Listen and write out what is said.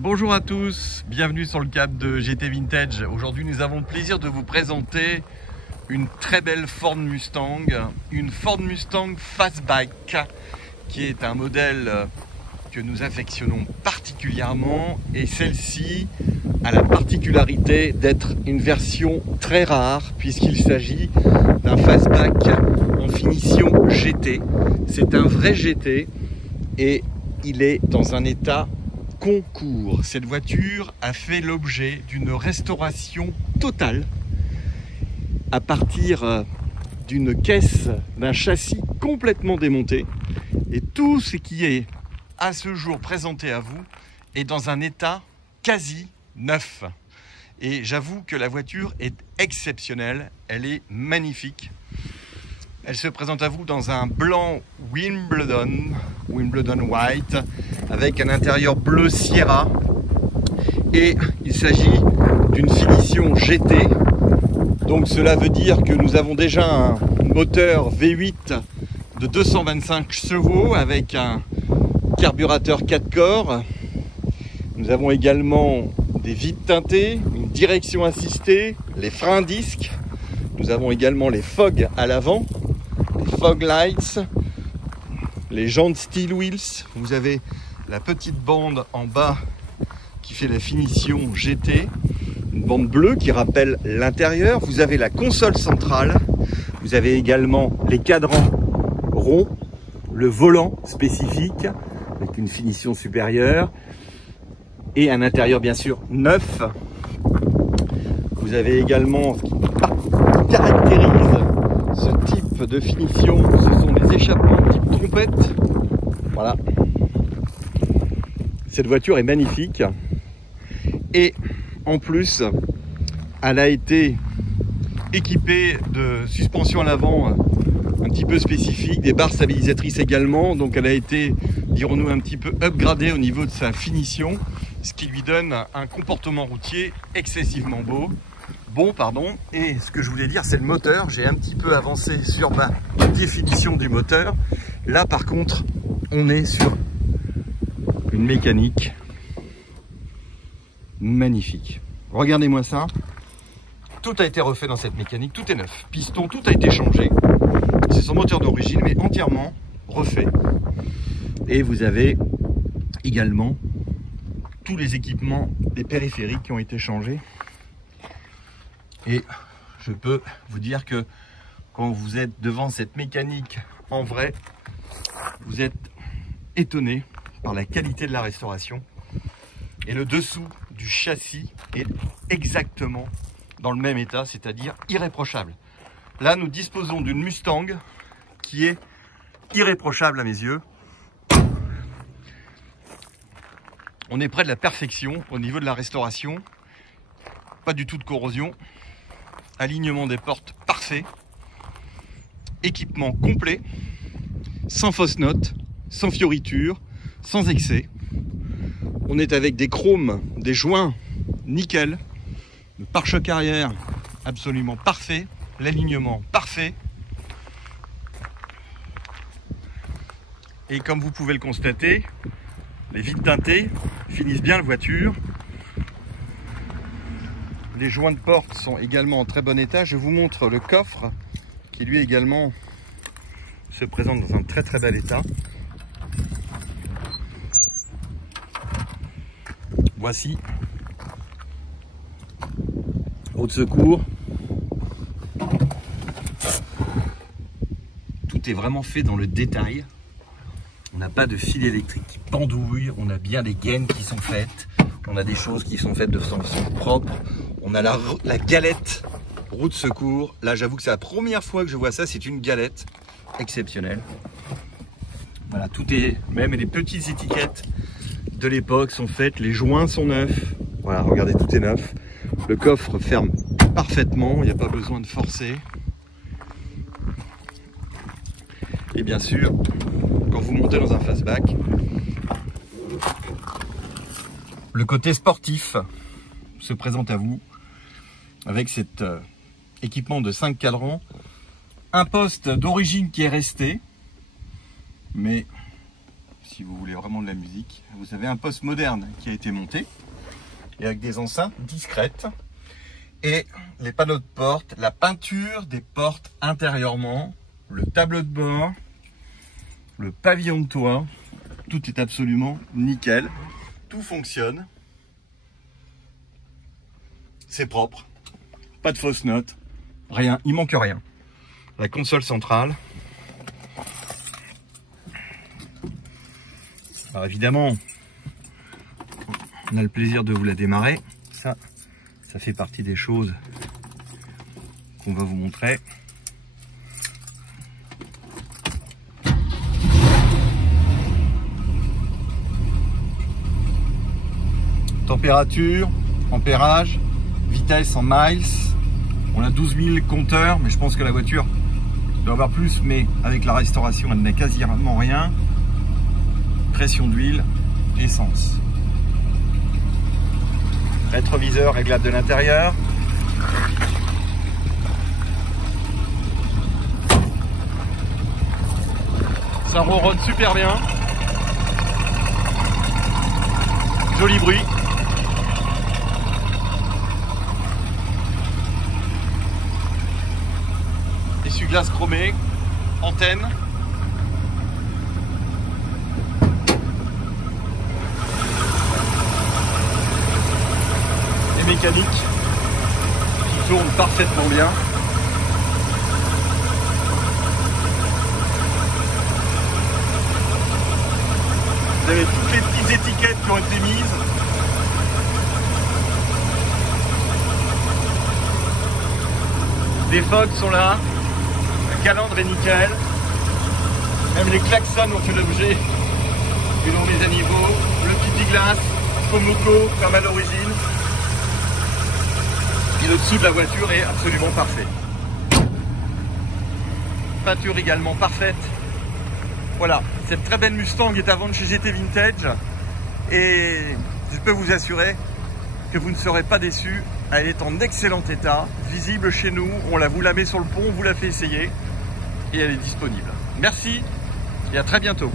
Bonjour à tous, bienvenue sur le cap de GT Vintage. Aujourd'hui nous avons le plaisir de vous présenter une très belle Ford Mustang, une Ford Mustang Fastback qui est un modèle que nous affectionnons particulièrement, et celle-ci a la particularité d'être une version très rare puisqu'il s'agit d'un Fastback en finition GT. C'est un vrai GT et il est dans un état concours. Cette voiture a fait l'objet d'une restauration totale à partir d'une caisse, d'un châssis complètement démonté, et tout ce qui est à ce jour présenté à vous est dans un état quasi neuf. Et j'avoue que la voiture est exceptionnelle, elle est magnifique. Elle se présente à vous dans un blanc Wimbledon White, avec un intérieur bleu Sierra. Et il s'agit d'une finition GT. Donc cela veut dire que nous avons déjà un moteur V8 de 225 chevaux avec un carburateur 4 corps. Nous avons également des vitres teintées, une direction assistée, les freins disques. Nous avons également les fogs à l'avant, les fog lights, les jantes steel wheels. Vous avez la petite bande en bas qui fait la finition GT, une bande bleue qui rappelle l'intérieur. Vous avez la console centrale, vous avez également les cadrans ronds, le volant spécifique avec une finition supérieure et un intérieur bien sûr neuf. Vous avez également ce qui caractérise ce type de finition, ce sont les échappements type trompette. Voilà. Cette voiture est magnifique et en plus elle a été équipée de suspension à l'avant un petit peu spécifique, des barres stabilisatrices également, donc elle a été, dirons-nous, un petit peu upgradée au niveau de sa finition, ce qui lui donne un comportement routier excessivement bon. Et ce que je voulais dire, c'est le moteur. J'ai un petit peu avancé sur ma définition du moteur. Là par contre on est sur une mécanique magnifique. Regardez-moi ça, tout a été refait dans cette mécanique, tout est neuf, piston, tout a été changé. C'est son moteur d'origine mais entièrement refait. Et vous avez également tous les équipements des périphériques qui ont été changés. Et je peux vous dire que quand vous êtes devant cette mécanique en vrai, vous êtes étonné par la qualité de la restauration. Et le dessous du châssis est exactement dans le même état, c'est-à-dire irréprochable. Là, nous disposons d'une Mustang qui est irréprochable à mes yeux. On est près de la perfection au niveau de la restauration. Pas du tout de corrosion. Alignement des portes parfait. Équipement complet. Sans fausse note, sans fioritures, sans excès. On est avec des chromes, des joints nickel. Le pare-choc arrière absolument parfait. L'alignement parfait. Et comme vous pouvez le constater, les vitres teintées finissent bien la voiture. Les joints de porte sont également en très bon état. Je vous montre le coffre qui lui également se présente dans un très très bel état. Voici roue de secours. Tout est vraiment fait dans le détail. On n'a pas de fil électrique qui pendouille, on a bien des gaines qui sont faites, on a des choses qui sont faites de façon propre. On a la galette roue de secours. Là, j'avoue que c'est la première fois que je vois ça, c'est une galette exceptionnelle. Voilà, tout est, même les petites étiquettes de l'époque sont faites, les joints sont neufs. Voilà, regardez, tout est neuf. Le coffre ferme parfaitement, il n'y a pas besoin de forcer. Et bien sûr, quand vous montez dans un fastback, le côté sportif se présente à vous avec cet équipement de 5 cadrans, un poste d'origine qui est resté, mais si vous voulez vraiment de la musique. Vous avez un poste moderne qui a été monté et avec des enceintes discrètes et les panneaux de porte, la peinture des portes intérieurement, le tableau de bord, le pavillon de toit, tout est absolument nickel, tout fonctionne, c'est propre, pas de fausses notes, rien, il manque rien. La console centrale. Alors évidemment, on a le plaisir de vous la démarrer. Ça fait partie des choses qu'on va vous montrer. Température, ampérage, vitesse en miles. On a 12 000 compteurs, mais je pense que la voiture doit avoir plus, mais avec la restauration, elle n'a quasiment rien. Pression d'huile, essence. Rétroviseur réglable de l'intérieur. Ça ronronne super bien. Joli bruit. Essuie-glace chromé, antenne. Et mécanique qui tourne parfaitement bien. Vous avez toutes les petites étiquettes qui ont été mises. Les phoques sont là. Le calandre est nickel. Même les klaxons ont fait l'objet d'une remise à niveau. Le petit glace, Fomoco comme à l'origine. Et le dessous de la voiture est absolument parfait. Peinture également parfaite. Voilà, cette très belle Mustang est à vendre chez GT Vintage et je peux vous assurer que vous ne serez pas déçus. Elle est en excellent état, visible chez nous, on vous la met sur le pont, on vous la fait essayer et elle est disponible. Merci et à très bientôt.